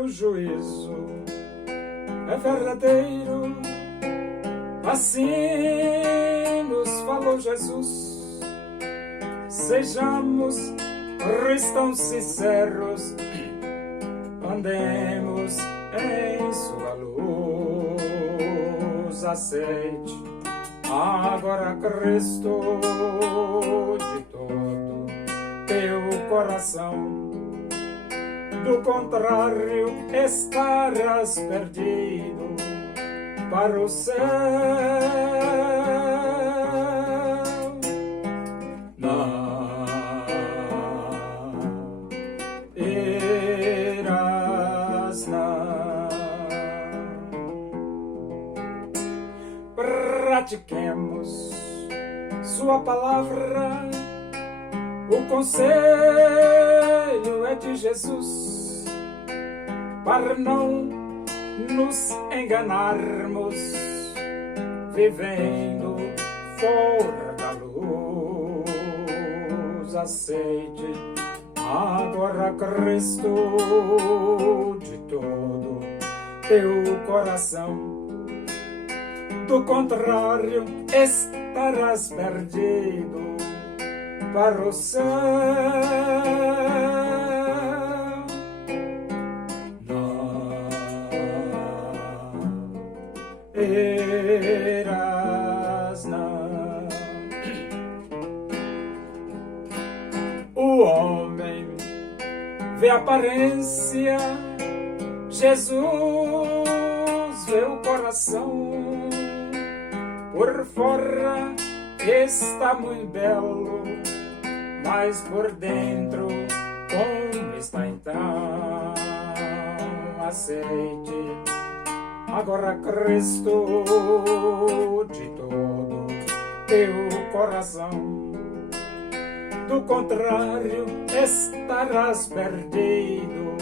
teu juízo é verdadeiro. Assim nos falou Jesus. Sejamos cristãos sinceros, andemos em sua luz. Aceite agora Cristo de todo teu coração. Do contrário, estarás perdido para o céu. Não irás, não. Pratiquemos sua palavra. O conselho é de Jesus, para não nos enganarmos, vivendo fora da luz. Aceite agora Cristo de todo teu coração. Do contrário, estarás perdido para o céu. Não irás, não. O homem vê a aparência, Jesus vê o coração. Por fora está muito belo, mas por dentro como está então? Aceite agora Cristo de todo teu coração. Do contrário, estarás perdido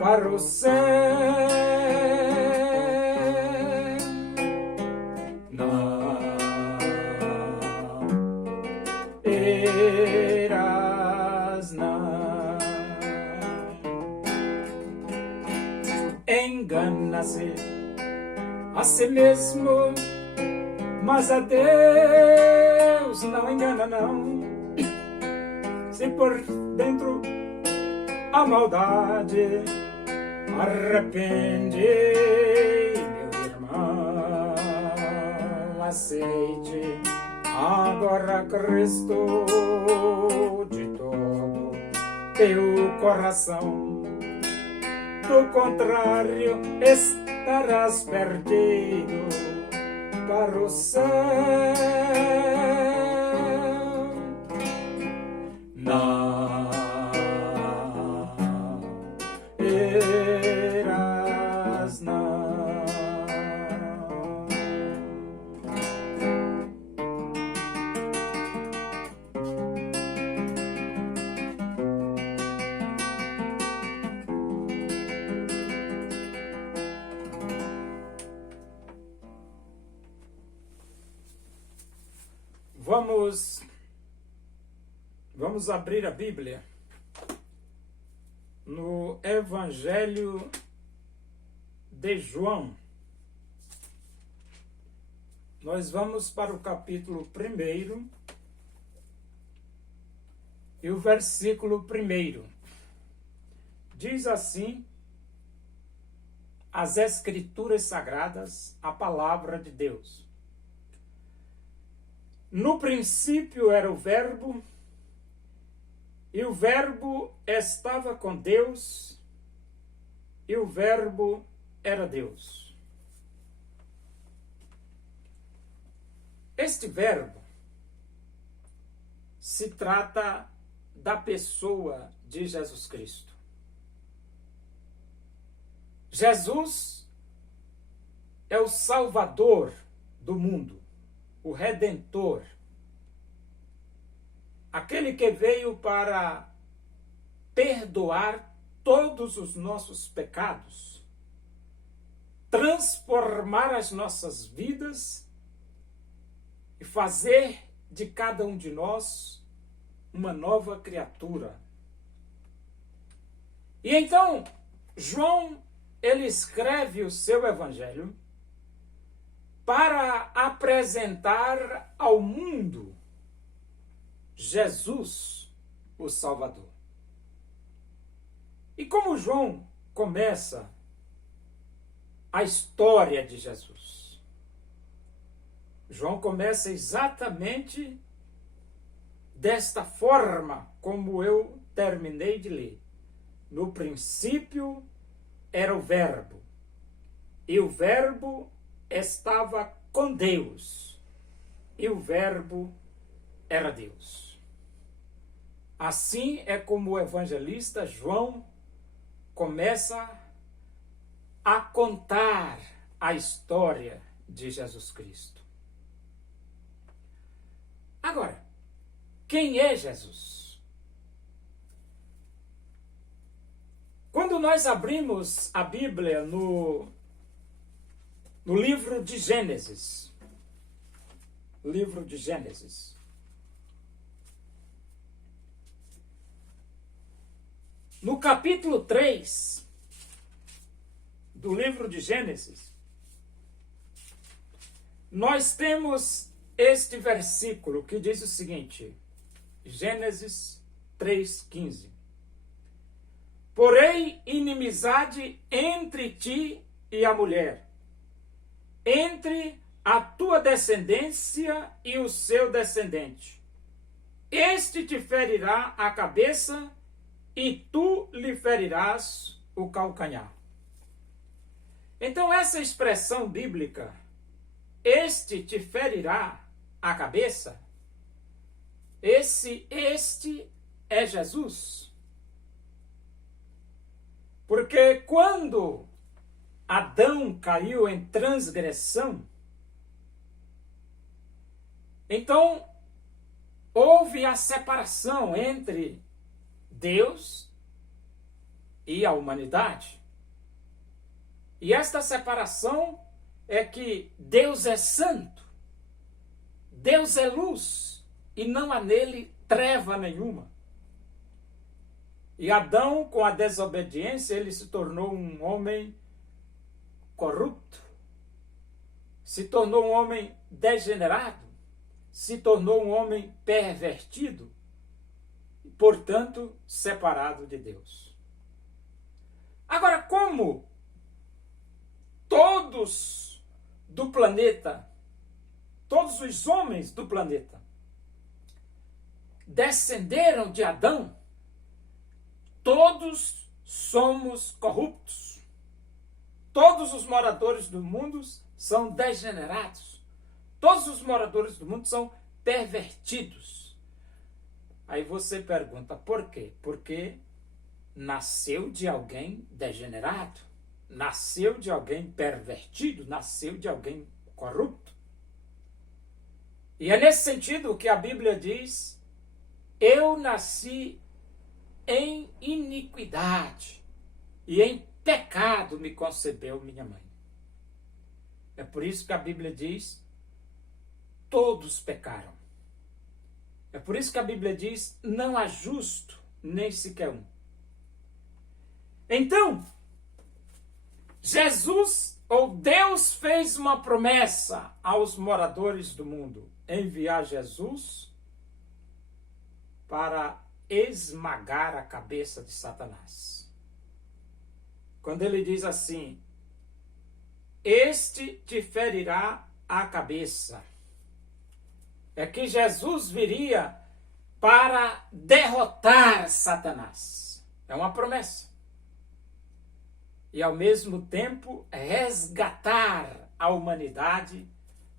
para o céu. Irás, não. Engana-se a si mesmo, mas a Deus não engana, não. Se por dentro a maldade, arrepende, meu irmão. Aceite agora Cristo de todo teu coração. Do contrário, estarás perdido para o céu. Não irás, não. Vamos abrir a Bíblia no Evangelho de João. Nós vamos para o capítulo 1 e o versículo 1. Diz assim as Escrituras Sagradas, a palavra de Deus. No princípio era o Verbo, e o Verbo estava com Deus, e o Verbo era Deus. Este Verbo se trata da pessoa de Jesus Cristo. Jesus é o Salvador do mundo, o Redentor, aquele que veio para perdoar todos os nossos pecados, transformar as nossas vidas e fazer de cada um de nós uma nova criatura. E então, João, ele escreve o seu evangelho para apresentar ao mundo Jesus, o Salvador. E como João começa a história de Jesus? João começa exatamente desta forma como eu terminei de ler. No princípio era o Verbo, e o Verbo estava com Deus, e o Verbo era Deus. Assim é como o evangelista João começa a contar a história de Jesus Cristo. Agora, quem é Jesus? Quando nós abrimos a Bíblia no livro de Gênesis, no capítulo 3 do livro de Gênesis, nós temos este versículo que diz o seguinte, Gênesis 3:15. Porém, inimizade entre ti e a mulher, entre a tua descendência e o seu descendente. Este te ferirá a cabeça e tu lhe ferirás o calcanhar. Então, essa expressão bíblica, este te ferirá a cabeça, este é Jesus. Porque quando Adão caiu em transgressão, então houve a separação entre Deus e a humanidade. E esta separação é que Deus é santo, Deus é luz, e não há nele treva nenhuma. E Adão, com a desobediência, ele se tornou um homem corrupto, se tornou um homem degenerado, se tornou um homem pervertido, e, portanto, separado de Deus. Agora, como todos do planeta, todos os homens do planeta, descenderam de Adão, todos somos corruptos. Todos os moradores do mundo são degenerados. Todos os moradores do mundo são pervertidos. Aí você pergunta, por quê? Porque nasceu de alguém degenerado, nasceu de alguém pervertido, nasceu de alguém corrupto. E é nesse sentido que a Bíblia diz, eu nasci em iniquidade e em pecado me concebeu minha mãe. É por isso que a Bíblia diz, todos pecaram. É por isso que a Bíblia diz, não há justo, nem sequer um. Então, Jesus, ou Deus, fez uma promessa aos moradores do mundo, enviar Jesus para esmagar a cabeça de Satanás. Quando ele diz assim, este te ferirá a cabeça, é que Jesus viria para derrotar Satanás. É uma promessa. E ao mesmo tempo resgatar a humanidade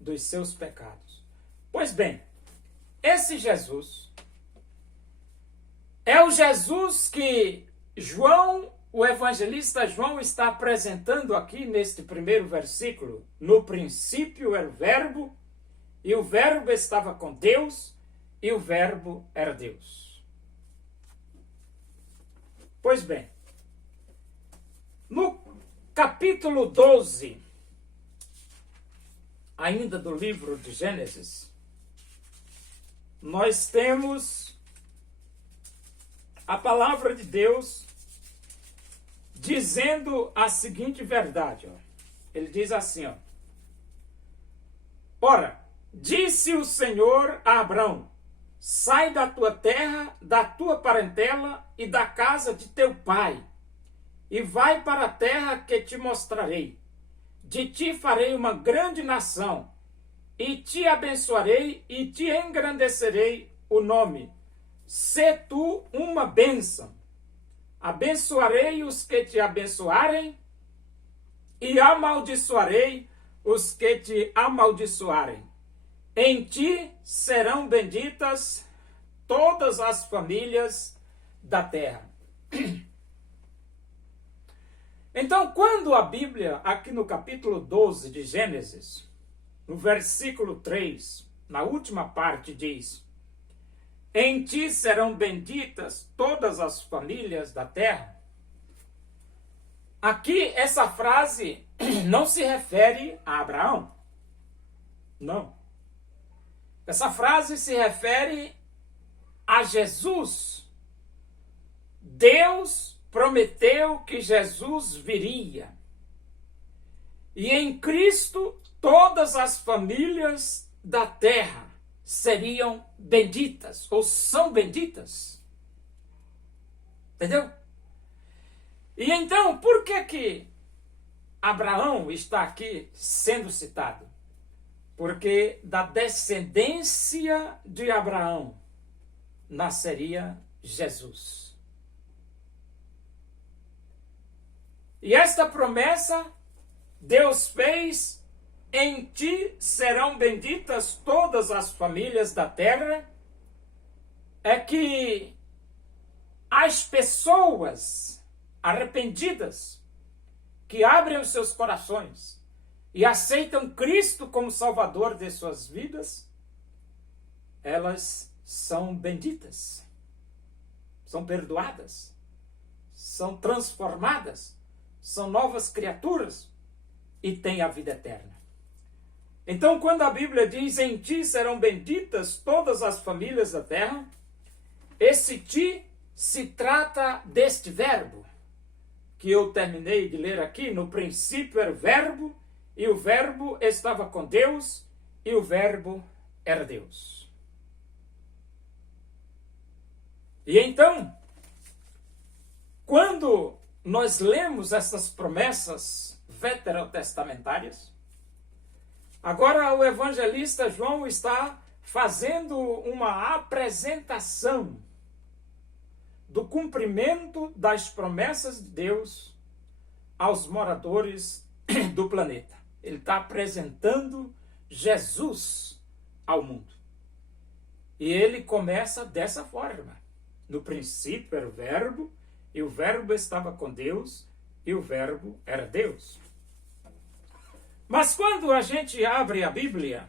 dos seus pecados. Pois bem, esse Jesus é o Jesus que João, o evangelista João, está apresentando aqui neste primeiro versículo. No princípio era o Verbo, e o Verbo estava com Deus, e o Verbo era Deus. Pois bem, no capítulo 12, ainda do livro de Gênesis, nós temos a palavra de Deus dizendo a seguinte verdade. Ó. Ele diz assim, ó. Ora, disse o Senhor a Abrão, sai da tua terra, da tua parentela e da casa de teu pai, e vai para a terra que te mostrarei. De ti farei uma grande nação, e te abençoarei e te engrandecerei o nome. Sê tu uma bênção. Abençoarei os que te abençoarem, e amaldiçoarei os que te amaldiçoarem. Em ti serão benditas todas as famílias da terra. Então, quando a Bíblia, aqui no capítulo 12 de Gênesis, no versículo 3, na última parte diz, em ti serão benditas todas as famílias da terra. Aqui, essa frase não se refere a Abraão. Não. Essa frase se refere a Jesus. Deus prometeu que Jesus viria. E em Cristo, todas as famílias da terra seriam benditas, ou são benditas. Entendeu? E então, por que Abraão está aqui sendo citado? Porque da descendência de Abraão nasceria Jesus. E esta promessa Deus fez, em ti serão benditas todas as famílias da terra, é que as pessoas arrependidas que abrem os seus corações e aceitam Cristo como Salvador de suas vidas, elas são benditas, são perdoadas, são transformadas, são novas criaturas e têm a vida eterna. Então, quando a Bíblia diz, em ti serão benditas todas as famílias da terra, esse ti se trata deste verbo, que eu terminei de ler aqui. No princípio era o verbo, e o verbo estava com Deus, e o verbo era Deus. E então, quando nós lemos essas promessas veterotestamentárias, agora o evangelista João está fazendo uma apresentação do cumprimento das promessas de Deus aos moradores do planeta. Ele está apresentando Jesus ao mundo. E ele começa dessa forma. No princípio era o verbo, e o verbo estava com Deus, e o verbo era Deus. Mas quando a gente abre a Bíblia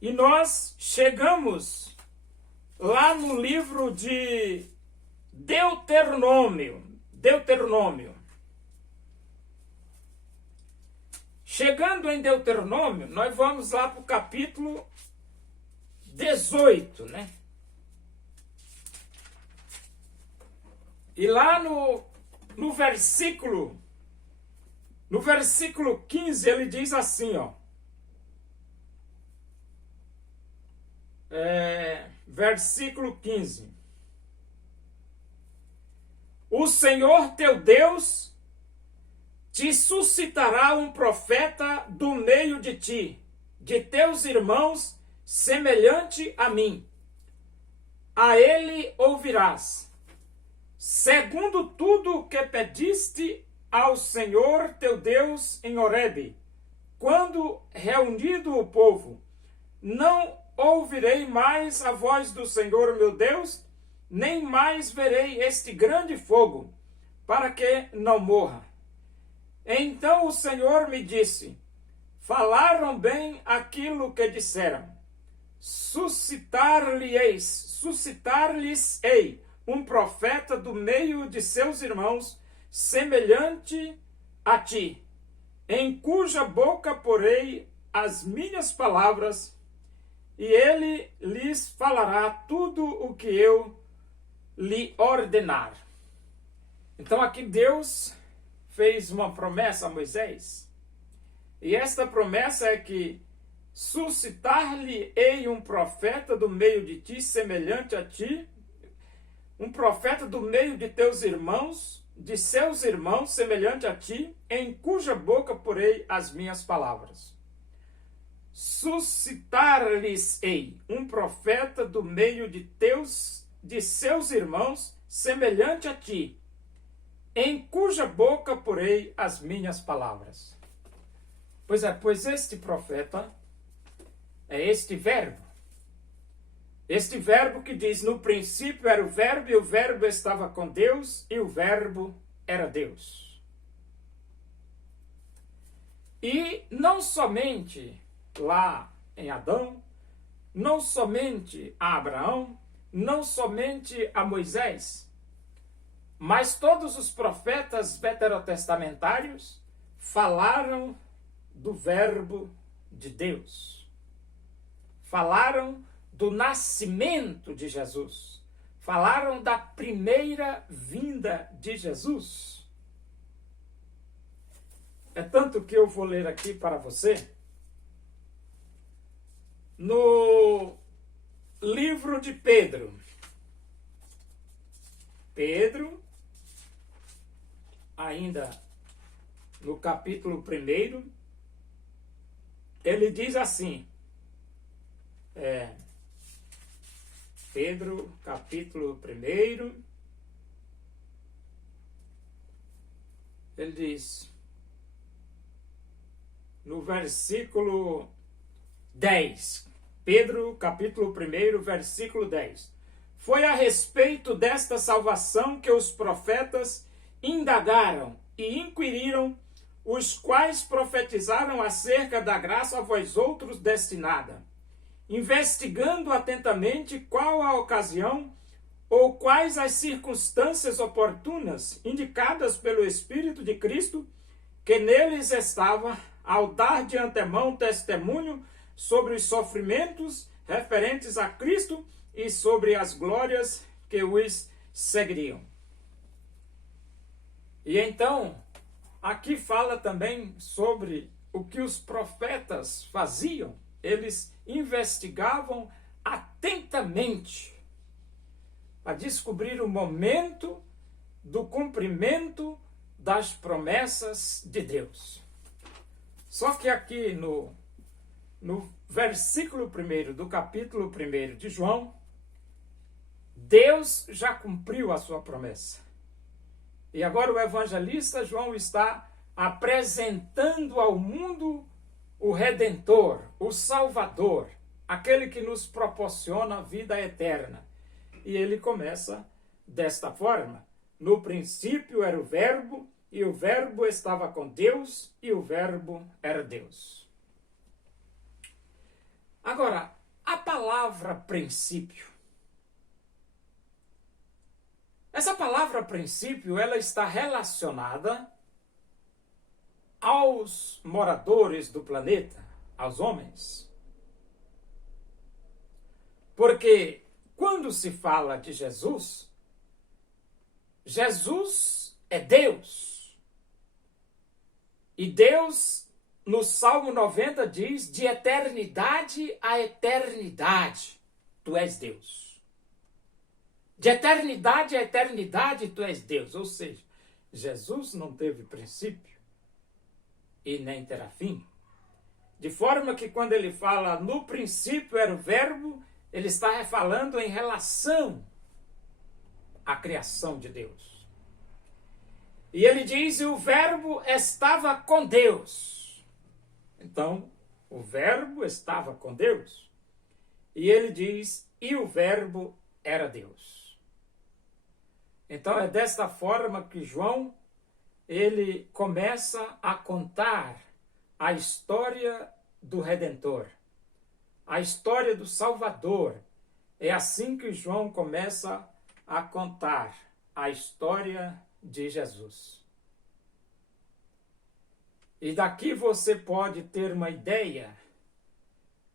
e nós chegamos lá no livro de Deuteronômio. Chegando em Deuteronômio, nós vamos lá para o capítulo 18, né? E lá no versículo 15, ele diz assim, ó. Versículo 15. O Senhor teu Deus te suscitará um profeta do meio de ti, de teus irmãos, semelhante a mim. A ele ouvirás, segundo tudo o que pediste ao Senhor teu Deus em Horebe, quando reunido o povo. Não ouvirei mais a voz do Senhor meu Deus, nem mais verei este grande fogo, para que não morra. Então o Senhor me disse, falaram bem aquilo que disseram. Suscitar-lhes-ei um profeta do meio de seus irmãos, semelhante a ti, em cuja boca porei as minhas palavras, e ele lhes falará tudo o que eu lhe ordenar. Então aqui Deus fez uma promessa a Moisés. E esta promessa é que suscitar-lhe-ei um profeta do meio de ti, semelhante a ti, um profeta do meio de teus irmãos, de seus irmãos, semelhante a ti, em cuja boca porei as minhas palavras. Suscitar-lhes-ei um profeta do meio de seus irmãos, semelhante a ti, em cuja boca porei as minhas palavras. Pois este profeta é este verbo. Este verbo que diz, no princípio era o verbo, e o verbo estava com Deus, e o verbo era Deus. E não somente lá em Adão, não somente a Abraão, não somente a Moisés, mas todos os profetas veterotestamentários falaram do verbo de Deus. Falaram do nascimento de Jesus. Falaram da primeira vinda de Jesus. É tanto que eu vou ler aqui para você no livro de Pedro. Pedro, ainda no capítulo 1, ele diz assim, Pedro, capítulo 1, ele diz, no versículo 10, Pedro, capítulo 1, versículo 10. Foi a respeito desta salvação que os profetas indagaram e inquiriram, os quais profetizaram acerca da graça a vós outros destinada, investigando atentamente qual a ocasião ou quais as circunstâncias oportunas indicadas pelo Espírito de Cristo, que neles estava, ao dar de antemão testemunho sobre os sofrimentos referentes a Cristo e sobre as glórias que os seguiriam. E então, aqui fala também sobre o que os profetas faziam. Eles investigavam atentamente para descobrir o momento do cumprimento das promessas de Deus. Só que aqui no versículo 1 do capítulo 1 de João, Deus já cumpriu a sua promessa. E agora o evangelista João está apresentando ao mundo o Redentor, o Salvador, aquele que nos proporciona a vida eterna. E ele começa desta forma. No princípio era o verbo, e o verbo estava com Deus, e o verbo era Deus. Agora, a palavra princípio. Essa palavra princípio, ela está relacionada aos moradores do planeta, aos homens. Porque quando se fala de Jesus, Jesus é Deus. E Deus, no Salmo 90, diz, de eternidade a eternidade, tu és Deus. De eternidade a eternidade, tu és Deus. Ou seja, Jesus não teve princípio e nem terá fim. De forma que quando ele fala no princípio era o verbo, ele está falando em relação à criação de Deus. E ele diz, e o verbo estava com Deus. Então, o verbo estava com Deus. E ele diz, e o verbo era Deus. Então é desta forma que João, ele começa a contar a história do Redentor, a história do Salvador. É assim que João começa a contar a história de Jesus. E daqui você pode ter uma ideia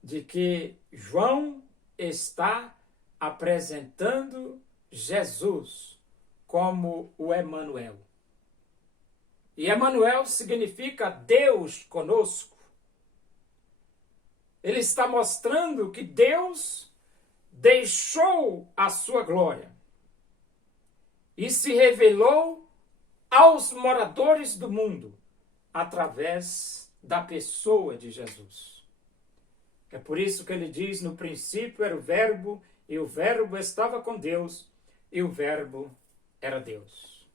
de que João está apresentando Jesus como o Emanuel. E Emanuel significa Deus conosco. Ele está mostrando que Deus deixou a sua glória e se revelou aos moradores do mundo através da pessoa de Jesus. É por isso que ele diz: no princípio era o Verbo, e o Verbo estava com Deus, e o Verbo era Deus.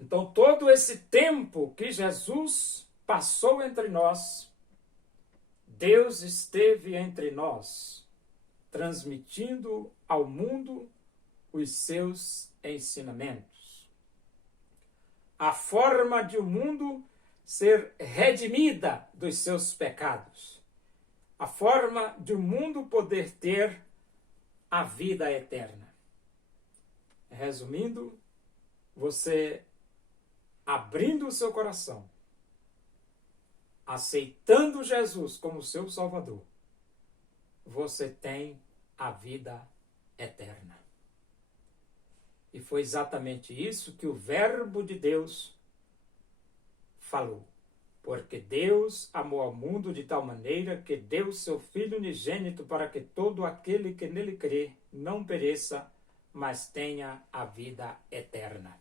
Então, todo esse tempo que Jesus passou entre nós, Deus esteve entre nós, transmitindo ao mundo os seus ensinamentos. A forma de o mundo ser redimida dos seus pecados. A forma de o mundo poder ter a vida eterna. Resumindo, você abrindo o seu coração, aceitando Jesus como seu Salvador, você tem a vida eterna. E foi exatamente isso que o Verbo de Deus falou. Porque Deus amou ao mundo de tal maneira que deu seu Filho unigênito para que todo aquele que nele crê não pereça, mas tenha a vida eterna.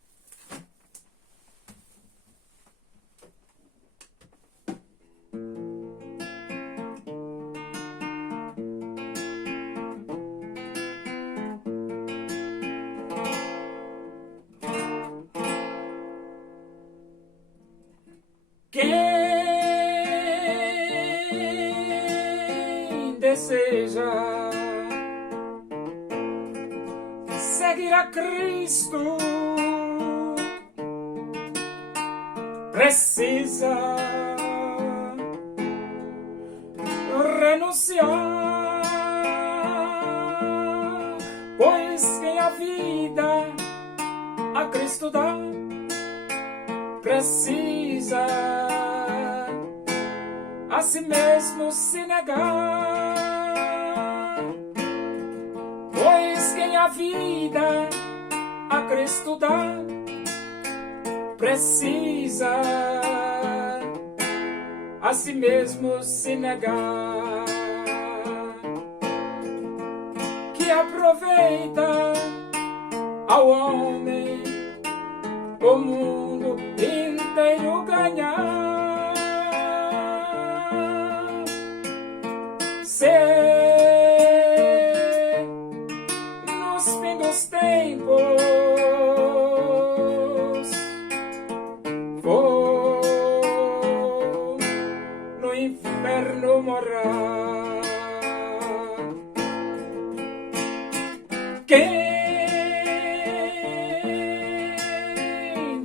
Quem deseja seguir a Cristo precisa renunciar, pois quem a vida a Cristo dá precisa a si mesmo se negar, pois quem a vida a Cristo dá precisa a si mesmo se negar. Que aproveita ao homem o mundo inteiro ganhar, se nos fim dos tempos for no inferno morar. Quem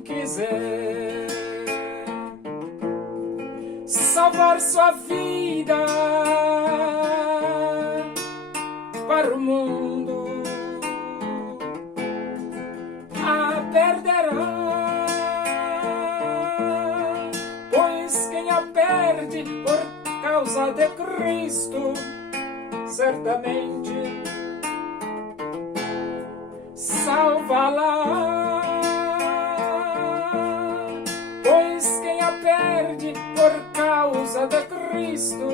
quiser salvar sua vida para o mundo, a perderá, pois quem a perde por causa de Cristo certamente salva-la, pois quem a perde por causa de Cristo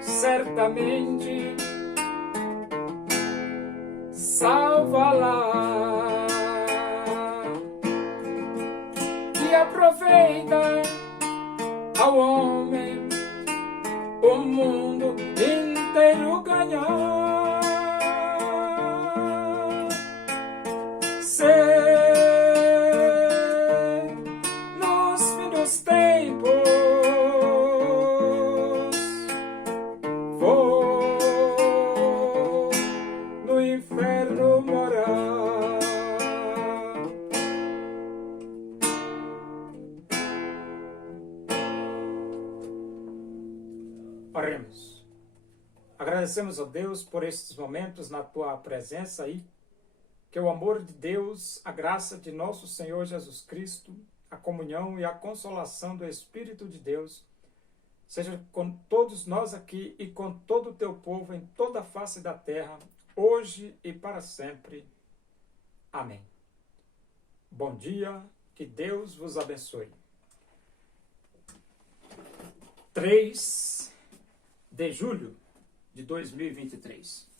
certamente salva-la. E aproveita ao homem o mundo inteiro ganhar, se nos fim dos tempos for no inferno morar. Oremos. Agradecemos a Deus por estes momentos na tua presença aí. Que o amor de Deus, a graça de nosso Senhor Jesus Cristo, a comunhão e a consolação do Espírito de Deus seja com todos nós aqui e com todo o teu povo em toda a face da terra, hoje e para sempre. Amém. Bom dia, que Deus vos abençoe. 3 de julho de 2023.